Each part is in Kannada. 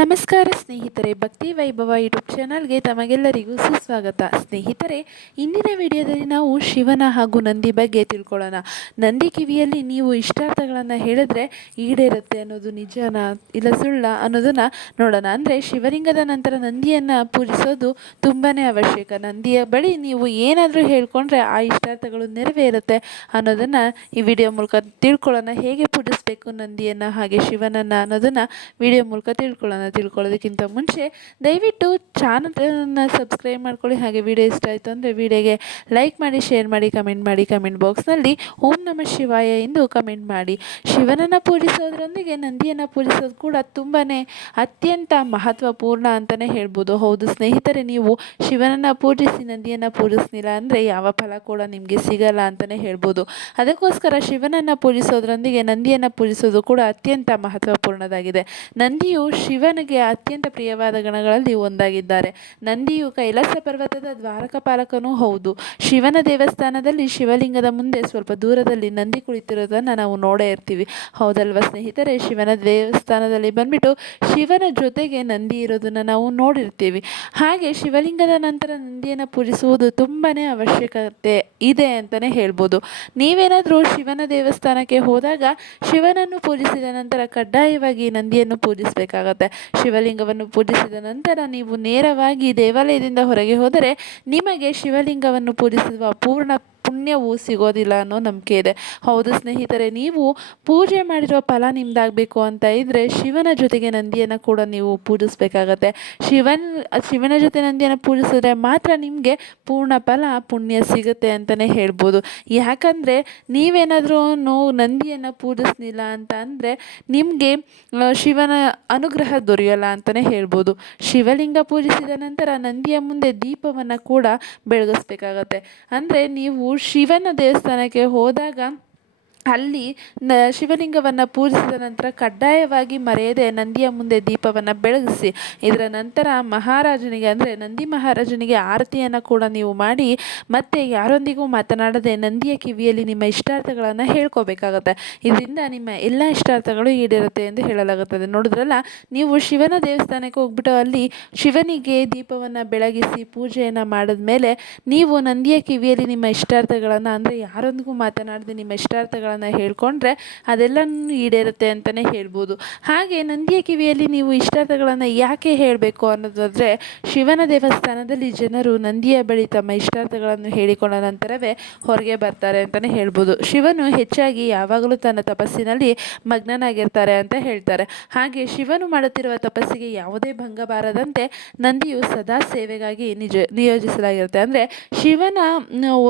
ನಮಸ್ಕಾರ ಸ್ನೇಹಿತರೆ, ಭಕ್ತಿ ವೈಭವ ಯೂಟ್ಯೂಬ್ ಚಾನಲ್ಗೆ ತಮಗೆಲ್ಲರಿಗೂ ಸುಸ್ವಾಗತ. ಸ್ನೇಹಿತರೆ, ಇಂದಿನ ವಿಡಿಯೋದಲ್ಲಿ ನಾವು ಶಿವನ ಹಾಗೂ ನಂದಿ ಬಗ್ಗೆ ತಿಳ್ಕೊಳ್ಳೋಣ. ನಂದಿ ಕಿವಿಯಲ್ಲಿ ನೀವು ಇಷ್ಟಾರ್ಥಗಳನ್ನು ಹೇಳಿದ್ರೆ ಈಡೇರುತ್ತೆ ಅನ್ನೋದು ನಿಜನಾ ಇಲ್ಲ ಸುಳ್ಳ ಅನ್ನೋದನ್ನು ನೋಡೋಣ. ಅಂದರೆ ಶಿವಲಿಂಗದ ನಂತರ ನಂದಿಯನ್ನು ಪೂಜಿಸೋದು ತುಂಬಾ ಅವಶ್ಯಕ. ನಂದಿಯ ಬಳಿ ನೀವು ಏನಾದರೂ ಹೇಳ್ಕೊಂಡ್ರೆ ಆ ಇಷ್ಟಾರ್ಥಗಳು ನೆರವೇರುತ್ತೆ ಅನ್ನೋದನ್ನು ಈ ವಿಡಿಯೋ ಮೂಲಕ ತಿಳ್ಕೊಳ್ಳೋಣ. ಹೇಗೆ ಪೂಜಿಸಬೇಕು ನಂದಿಯನ್ನು, ಹಾಗೆ ಶಿವನನ್ನು ಅನ್ನೋದನ್ನು ವಿಡಿಯೋ ಮೂಲಕ ತಿಳ್ಕೊಳ್ಳೋಣ. ತಿಳ್ಕೊಳ್ಳೋದಕ್ಕಿಂತ ಮುಂಚೆ ದಯವಿಟ್ಟು ಚಾನಲ್ನ ಸಬ್ಸ್ಕ್ರೈಬ್ ಮಾಡ್ಕೊಳ್ಳಿ. ಹಾಗೆ ವಿಡಿಯೋ ಇಷ್ಟ ಆಯಿತು ಅಂದರೆ ವಿಡಿಯೋಗೆ ಲೈಕ್ ಮಾಡಿ, ಶೇರ್ ಮಾಡಿ, ಕಮೆಂಟ್ ಮಾಡಿ, ಕಮೆಂಟ್ ಬಾಕ್ಸ್ನಲ್ಲಿ ಓಂ ನಮ ಶಿವಾಯ ಎಂದು ಕಮೆಂಟ್ ಮಾಡಿ. ಶಿವನನ್ನು ಪೂಜಿಸೋದ್ರೊಂದಿಗೆ ನಂದಿಯನ್ನು ಪೂಜಿಸೋದು ಕೂಡ ತುಂಬಾ ಅತ್ಯಂತ ಮಹತ್ವಪೂರ್ಣ ಅಂತಲೇ ಹೇಳ್ಬೋದು. ಹೌದು ಸ್ನೇಹಿತರೆ, ನೀವು ಶಿವನನ್ನು ಪೂಜಿಸಿ, ನಂದಿಯನ್ನು ಪೂಜಿಸ್ಲಿಲ್ಲ ಅಂದರೆ ಯಾವ ಫಲ ಕೂಡ ನಿಮಗೆ ಸಿಗಲ್ಲ ಅಂತಲೇ ಹೇಳ್ಬೋದು. ಅದಕ್ಕೋಸ್ಕರ ಶಿವನನ್ನು ಪೂಜಿಸೋದ್ರೊಂದಿಗೆ ನಂದಿಯನ್ನು ಪೂಜಿಸೋದು ಕೂಡ ಅತ್ಯಂತ ಮಹತ್ವಪೂರ್ಣದಾಗಿದೆ. ನಂದಿಯು ಶಿವನಿಗೆ ಅತ್ಯಂತ ಪ್ರಿಯವಾದ ಗಣಗಳಲ್ಲಿ ಒಂದಾಗಿದ್ದಾರೆ. ನಂದಿಯು ಕೈಲಾಸ ಪರ್ವತದ ದ್ವಾರಕ ಪಾಲಕನೂ ಹೌದು. ಶಿವನ ದೇವಸ್ಥಾನದಲ್ಲಿ ಶಿವಲಿಂಗದ ಮುಂದೆ ಸ್ವಲ್ಪ ದೂರದಲ್ಲಿ ನಂದಿ ಕುಳಿತಿರೋದನ್ನು ನಾವು ನೋಡೇ ಇರ್ತೀವಿ. ಹೌದಲ್ವಾ ಸ್ನೇಹಿತರೆ? ಶಿವನ ದೇವಸ್ಥಾನದಲ್ಲಿ ಬಂದ್ಬಿಟ್ಟು ಶಿವನ ಜೊತೆಗೆ ನಂದಿ ಇರೋದನ್ನು ನಾವು ನೋಡಿರ್ತೀವಿ. ಹಾಗೆ ಶಿವಲಿಂಗದ ನಂತರ ನಂದಿಯನ್ನು ಪೂಜಿಸುವುದು ತುಂಬಾ ಅವಶ್ಯಕತೆ ಇದೆ ಅಂತಲೇ ಹೇಳ್ಬೋದು. ನೀವೇನಾದರೂ ಶಿವನ ದೇವಸ್ಥಾನಕ್ಕೆ ಹೋದಾಗ ಶಿವನನ್ನು ಪೂಜಿಸಿದ ನಂತರ ಕಡ್ಡಾಯವಾಗಿ ನಂದಿಯನ್ನು ಪೂಜಿಸಬೇಕಾಗತ್ತೆ. ಶಿವಲಿಂಗವನ್ನು ಪೂಜಿಸಿದ ನಂತರ ನೀವು ನೇರವಾಗಿ ದೇವಾಲಯದಿಂದ ಹೊರಗೆ ಹೋದರೆ ನಿಮಗೆ ಶಿವಲಿಂಗವನ್ನು ಪೂಜಿಸುವ ಪೂರ್ಣ ಪುಣ್ಯವು ಸಿಗೋದಿಲ್ಲ ಅನ್ನೋ ನಂಬಿಕೆ ಇದೆ. ಹೌದು ಸ್ನೇಹಿತರೆ, ನೀವು ಪೂಜೆ ಮಾಡಿರೋ ಫಲ ನಿಮ್ದಾಗಬೇಕು ಅಂತ ಇದ್ದರೆ ಶಿವನ ಜೊತೆಗೆ ನಂದಿಯನ್ನು ಕೂಡ ನೀವು ಪೂಜಿಸಬೇಕಾಗತ್ತೆ. ಶಿವನ್, ಶಿವನ ಜೊತೆ ನಂದಿಯನ್ನು ಪೂಜಿಸಿದ್ರೆ ಮಾತ್ರ ನಿಮಗೆ ಪೂರ್ಣ ಫಲ, ಪುಣ್ಯ ಸಿಗುತ್ತೆ ಅಂತಲೇ ಹೇಳ್ಬೋದು. ಯಾಕಂದರೆ ನೀವೇನಾದರೂ ನಂದಿಯನ್ನು ಪೂಜಿಸ್ಲಿಲ್ಲ ಅಂತ ಅಂದರೆ ನಿಮಗೆ ಶಿವನ ಅನುಗ್ರಹ ದೊರೆಯಲ್ಲ ಅಂತಲೇ ಹೇಳ್ಬೋದು. ಶಿವಲಿಂಗ ಪೂಜಿಸಿದ ನಂತರ ನಂದಿಯ ಮುಂದೆ ದೀಪವನ್ನು ಕೂಡ ಬೆಳಗಿಸ್ಬೇಕಾಗತ್ತೆ. ಅಂದರೆ ನೀವು ಶಿವನ ದೇವಸ್ಥಾನಕ್ಕೆ ಹೋದಾಗ ಅಲ್ಲಿ ನ ಶಿವಲಿಂಗವನ್ನು ಪೂಜಿಸಿದ ನಂತರ ಕಡ್ಡಾಯವಾಗಿ ಮರೆಯದೆ ನಂದಿಯ ಮುಂದೆ ದೀಪವನ್ನು ಬೆಳಗಿಸಿ. ಇದರ ನಂತರ ಮಹಾರಾಜನಿಗೆ ಅಂದರೆ ನಂದಿ ಮಹಾರಾಜನಿಗೆ ಆರತಿಯನ್ನು ಕೂಡ ನೀವು ಮಾಡಿ ಮತ್ತೆ ಯಾರೊಂದಿಗೂ ಮಾತನಾಡದೆ ನಂದಿಯ ಕಿವಿಯಲ್ಲಿ ನಿಮ್ಮ ಇಷ್ಟಾರ್ಥಗಳನ್ನು ಹೇಳ್ಕೋಬೇಕಾಗತ್ತೆ. ಇದರಿಂದ ನಿಮ್ಮ ಎಲ್ಲ ಇಷ್ಟಾರ್ಥಗಳು ಈಡೇರುತ್ತೆ ಎಂದು ಹೇಳಲಾಗುತ್ತದೆ. ನೋಡಿದ್ರಲ್ಲ, ನೀವು ಶಿವನ ದೇವಸ್ಥಾನಕ್ಕೆ ಹೋಗ್ಬಿಟ್ಟು ಅಲ್ಲಿ ಶಿವನಿಗೆ ದೀಪವನ್ನು ಬೆಳಗಿಸಿ ಪೂಜೆಯನ್ನು ಮಾಡಿದ ಮೇಲೆ ನೀವು ನಂದಿಯ ಕಿವಿಯಲ್ಲಿ ನಿಮ್ಮ ಇಷ್ಟಾರ್ಥಗಳನ್ನು ಅಂದರೆ ಯಾರೊಂದಿಗೂ ಮಾತನಾಡದೆ ನಿಮ್ಮ ಇಷ್ಟಾರ್ಥಗಳನ್ನು ಹೇಳ್ಕೊಂಡ್ರೆ ಅದೆಲ್ಲನೂ ಈಡೇರುತ್ತೆ ಅಂತಲೇ ಹೇಳ್ಬೋದು. ಹಾಗೆ ನಂದಿಯ ಕಿವಿಯಲ್ಲಿ ನೀವು ಇಷ್ಟಾರ್ಥಗಳನ್ನು ಯಾಕೆ ಹೇಳಬೇಕು ಅನ್ನೋದಾದರೆ, ಶಿವನ ದೇವಸ್ಥಾನದಲ್ಲಿ ಜನರು ನಂದಿಯ ಬಳಿ ತಮ್ಮ ಇಷ್ಟಾರ್ಥಗಳನ್ನು ಹೇಳಿಕೊಂಡ ನಂತರವೇ ಹೊರಗೆ ಬರ್ತಾರೆ ಅಂತಲೇ ಹೇಳ್ಬೋದು. ಶಿವನು ಹೆಚ್ಚಾಗಿ ಯಾವಾಗಲೂ ತನ್ನ ತಪಸ್ಸಿನಲ್ಲಿ ಮಗ್ನನಾಗಿರ್ತಾರೆ ಅಂತ ಹೇಳ್ತಾರೆ. ಹಾಗೆ ಶಿವನು ಮಾಡುತ್ತಿರುವ ತಪಸ್ಸಿಗೆ ಯಾವುದೇ ಭಂಗ ಬಾರದಂತೆ ನಂದಿಯು ಸದಾ ಸೇವೆಗಾಗಿ ನಿಜ, ನಿಯೋಜಿಸಲಾಗಿರುತ್ತೆ. ಅಂದರೆ ಶಿವನ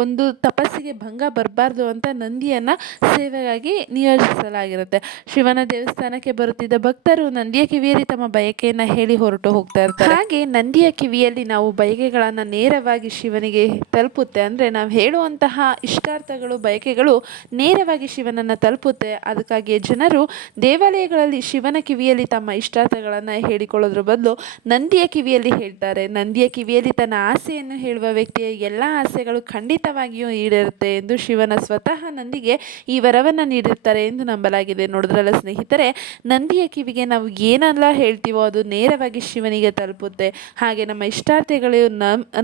ಒಂದು ತಪಸ್ಸಿಗೆ ಭಂಗ ಬರಬಾರ್ದು ಅಂತ ನಂದಿಯನ್ನು ಸೇವೆಗಾಗಿ ನಿಯೋಜಿಸಲಾಗಿರುತ್ತೆ. ಶಿವನ ದೇವಸ್ಥಾನಕ್ಕೆ ಬರುತ್ತಿದ್ದ ಭಕ್ತರು ನಂದಿಯ ಕಿವಿಯಲ್ಲಿ ತಮ್ಮ ಬಯಕೆಯನ್ನು ಹೇಳಿ ಹೊರಟು ಹೋಗ್ತಾ ಇರ್ತಾರೆ. ಹಾಗೆ ನಂದಿಯ ಕಿವಿಯಲ್ಲಿ ನಾವು ಬಯಕೆಗಳನ್ನು ನೇರವಾಗಿ ಶಿವನಿಗೆ ತಲುಪುತ್ತೆ. ಅಂದರೆ ನಾವು ಹೇಳುವಂತಹ ಇಷ್ಟಾರ್ಥಗಳು, ಬಯಕೆಗಳು ನೇರವಾಗಿ ಶಿವನನ್ನು ತಲುಪುತ್ತೆ. ಅದಕ್ಕಾಗಿ ಜನರು ದೇವಾಲಯಗಳಲ್ಲಿ ಶಿವನ ಕಿವಿಯಲ್ಲಿ ತಮ್ಮ ಇಷ್ಟಾರ್ಥಗಳನ್ನು ಹೇಳಿಕೊಳ್ಳೋದ್ರ ಬದಲು ನಂದಿಯ ಕಿವಿಯಲ್ಲಿ ಹೇಳ್ತಾರೆ. ನಂದಿಯ ಕಿವಿಯಲ್ಲಿ ತನ್ನ ಆಸೆಯನ್ನು ಹೇಳುವ ವ್ಯಕ್ತಿಯ ಎಲ್ಲ ಆಸೆಗಳು ಖಂಡಿತವಾಗಿಯೂ ಈಡೇರುತ್ತೆ ಎಂದು ಶಿವನ ಸ್ವತಃ ನಂದಿಗೆ ಈ ವರವನ್ನು ನೀಡಿರ್ತಾರೆ ಎಂದು ನಂಬಲಾಗಿದೆ. ನೋಡಿದ್ರಲ್ಲ ಸ್ನೇಹಿತರೆ, ನಂದಿಯ ಕಿವಿಗೆ ನಾವು ಏನೆಲ್ಲ ಹೇಳ್ತೀವೋ ಅದು ನೇರವಾಗಿ ಶಿವನಿಗೆ ತಲುಪುತ್ತೆ. ಹಾಗೆ ನಮ್ಮ ಇಷ್ಟಾರ್ಥಗಳು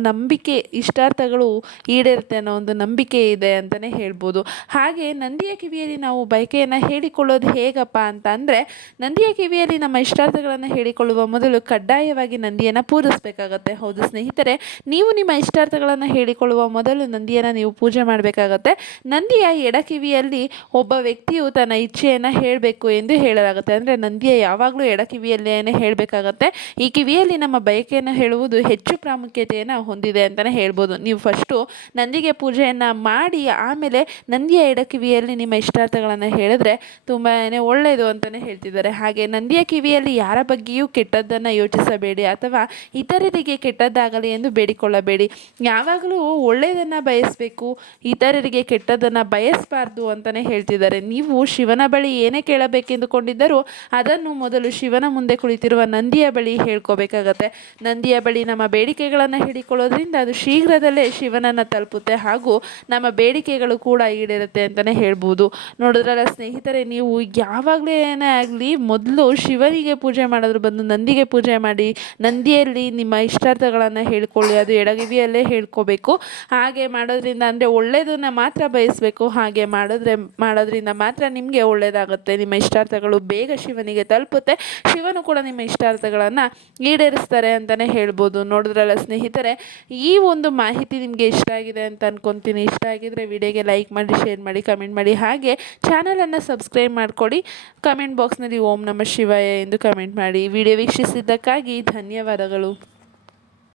ನಂಬಿಕೆ, ಇಷ್ಟಾರ್ಥಗಳು ಈಡೇರುತ್ತೆ ಅನ್ನೋ ಒಂದು ನಂಬಿಕೆ ಇದೆ ಅಂತಲೇ ಹೇಳ್ಬೋದು. ಹಾಗೆ ನಂದಿಯ ಕಿವಿಯಲ್ಲಿ ನಾವು ಬಯಕೆಯನ್ನು ಹೇಳಿಕೊಳ್ಳೋದು ಹೇಗಪ್ಪ ಅಂತ ಅಂದರೆ, ನಂದಿಯ ಕಿವಿಯಲ್ಲಿ ನಮ್ಮ ಇಷ್ಟಾರ್ಥಗಳನ್ನು ಹೇಳಿಕೊಳ್ಳುವ ಮೊದಲು ಕಡ್ಡಾಯವಾಗಿ ನಂದಿಯನ್ನು ಪೂಜಿಸಬೇಕಾಗತ್ತೆ. ಹೌದು ಸ್ನೇಹಿತರೆ, ನೀವು ನಿಮ್ಮ ಇಷ್ಟಾರ್ಥಗಳನ್ನು ಹೇಳಿಕೊಳ್ಳುವ ಮೊದಲು ನಂದಿಯನ್ನು ನೀವು ಪೂಜೆ ಮಾಡಬೇಕಾಗತ್ತೆ. ನಂದಿಯ ಎಡ ಕಿವಿಯಲ್ಲಿ ಒಬ್ಬ ವ್ಯಕ್ತಿಯು ತನ್ನ ಇಚ್ಛೆಯನ್ನು ಹೇಳಬೇಕು ಎಂದು ಹೇಳಲಾಗುತ್ತೆ. ಅಂದರೆ ನಂದಿಯ ಯಾವಾಗಲೂ ಎಡ ಕಿವಿಯಲ್ಲೇ ಹೇಳಬೇಕಾಗತ್ತೆ. ಈ ಕಿವಿಯಲ್ಲಿ ನಮ್ಮ ಬಯಕೆಯನ್ನು ಹೇಳುವುದು ಹೆಚ್ಚು ಪ್ರಾಮುಖ್ಯತೆಯನ್ನು ಹೊಂದಿದೆ ಅಂತಲೇ ಹೇಳ್ಬೋದು. ನೀವು ಫಸ್ಟು ನಂದಿಗೆ ಪೂಜೆಯನ್ನು ಮಾಡಿ ಆಮೇಲೆ ನಂದಿಯ ಎಡ ಕಿವಿಯಲ್ಲಿ ನಿಮ್ಮ ಇಷ್ಟಾರ್ಥಗಳನ್ನು ಹೇಳಿದ್ರೆ ತುಂಬಾ ಒಳ್ಳೆಯದು ಅಂತಲೇ ಹೇಳ್ತಿದ್ದಾರೆ. ಹಾಗೆ ನಂದಿಯ ಕಿವಿಯಲ್ಲಿ ಯಾರ ಬಗ್ಗೆಯೂ ಕೆಟ್ಟದ್ದನ್ನು ಯೋಚಿಸಬೇಡಿ ಅಥವಾ ಇತರರಿಗೆ ಕೆಟ್ಟದ್ದಾಗಲಿ ಎಂದು ಬೇಡಿಕೊಳ್ಳಬೇಡಿ. ಯಾವಾಗಲೂ ಒಳ್ಳೆಯದನ್ನು ಬಯಸಬೇಕು, ಇತರರಿಗೆ ಕೆಟ್ಟದ್ದನ್ನು ಬಯಸಬಾರ್ದು ಅಂತಲೇ ಅಂತಲೇ ಹೇಳ್ತಿದ್ದಾರೆ. ನೀವು ಶಿವನ ಬಳಿ ಏನೇ ಕೇಳಬೇಕೆಂದುಕೊಂಡಿದ್ದರೂ ಅದನ್ನು ಮೊದಲು ಶಿವನ ಮುಂದೆ ಕುಳಿತಿರುವ ನಂದಿಯ ಬಳಿ ಹೇಳ್ಕೋಬೇಕಾಗತ್ತೆ. ನಂದಿಯ ಬಳಿ ನಮ್ಮ ಬೇಡಿಕೆಗಳನ್ನು ಹೇಳಿಕೊಳ್ಳೋದ್ರಿಂದ ಅದು ಶೀಘ್ರದಲ್ಲೇ ಶಿವನನ್ನು ತಲುಪುತ್ತೆ ಹಾಗೂ ನಮ್ಮ ಬೇಡಿಕೆಗಳು ಕೂಡ ಈಡೇರುತ್ತೆ ಅಂತಲೇ ಹೇಳ್ಬೋದು. ನೋಡಿದ್ರಲ್ಲ ಸ್ನೇಹಿತರೆ, ನೀವು ಯಾವಾಗಲೇ ಏನೇ ಆಗಲಿ ಮೊದಲು ಶಿವನಿಗೆ ಪೂಜೆ ಮಾಡೋದ್ರ ಬಂದು ನಂದಿಗೆ ಪೂಜೆ ಮಾಡಿ ನಂದಿಯಲ್ಲಿ ನಿಮ್ಮ ಇಷ್ಟಾರ್ಥಗಳನ್ನು ಹೇಳ್ಕೊಳ್ಳಿ, ಅದು ಎಡಗಿವಿಯಲ್ಲೇ ಹೇಳ್ಕೋಬೇಕು. ಹಾಗೆ ಮಾಡೋದ್ರಿಂದ ಅಂದರೆ ಒಳ್ಳೆಯದನ್ನು ಮಾತ್ರ ಬಯಸಬೇಕು. ಹಾಗೆ ಮಾಡಿದ್ರೆ ಮಾಡೋದ್ರಿಂದ ಮಾತ್ರ ನಿಮಗೆ ಒಳ್ಳೆಯದಾಗುತ್ತೆ ನಿಮ್ಮ ಇಷ್ಟಾರ್ಥಗಳು ಬೇಗ ಶಿವನಿಗೆ ತಲುಪುತ್ತೆ. ಶಿವನು ಕೂಡ ನಿಮ್ಮ ಇಷ್ಟಾರ್ಥಗಳನ್ನು ಈಡೇರಿಸ್ತಾರೆ ಅಂತಲೇ ಹೇಳ್ಬೋದು. ನೋಡಿದ್ರಲ್ಲ ಸ್ನೇಹಿತರೆ, ಈ ಒಂದು ಮಾಹಿತಿ ನಿಮಗೆ ಇಷ್ಟ ಆಗಿದೆ ಅಂತ ಅನ್ಕೊತೀನಿ. ಇಷ್ಟ ಆಗಿದರೆ ವಿಡಿಯೋಗೆ ಲೈಕ್ ಮಾಡಿ, ಶೇರ್ ಮಾಡಿ, ಕಮೆಂಟ್ ಮಾಡಿ. ಹಾಗೆ ಚಾನಲನ್ನು ಸಬ್ಸ್ಕ್ರೈಬ್ ಮಾಡಿಕೊಡಿ. ಕಮೆಂಟ್ ಬಾಕ್ಸ್ನಲ್ಲಿ ಓಂ ನಮ ಶಿವಾಯ ಎಂದು ಕಮೆಂಟ್ ಮಾಡಿ. ವಿಡಿಯೋ ವೀಕ್ಷಿಸಿದ್ದಕ್ಕಾಗಿ ಧನ್ಯವಾದಗಳು.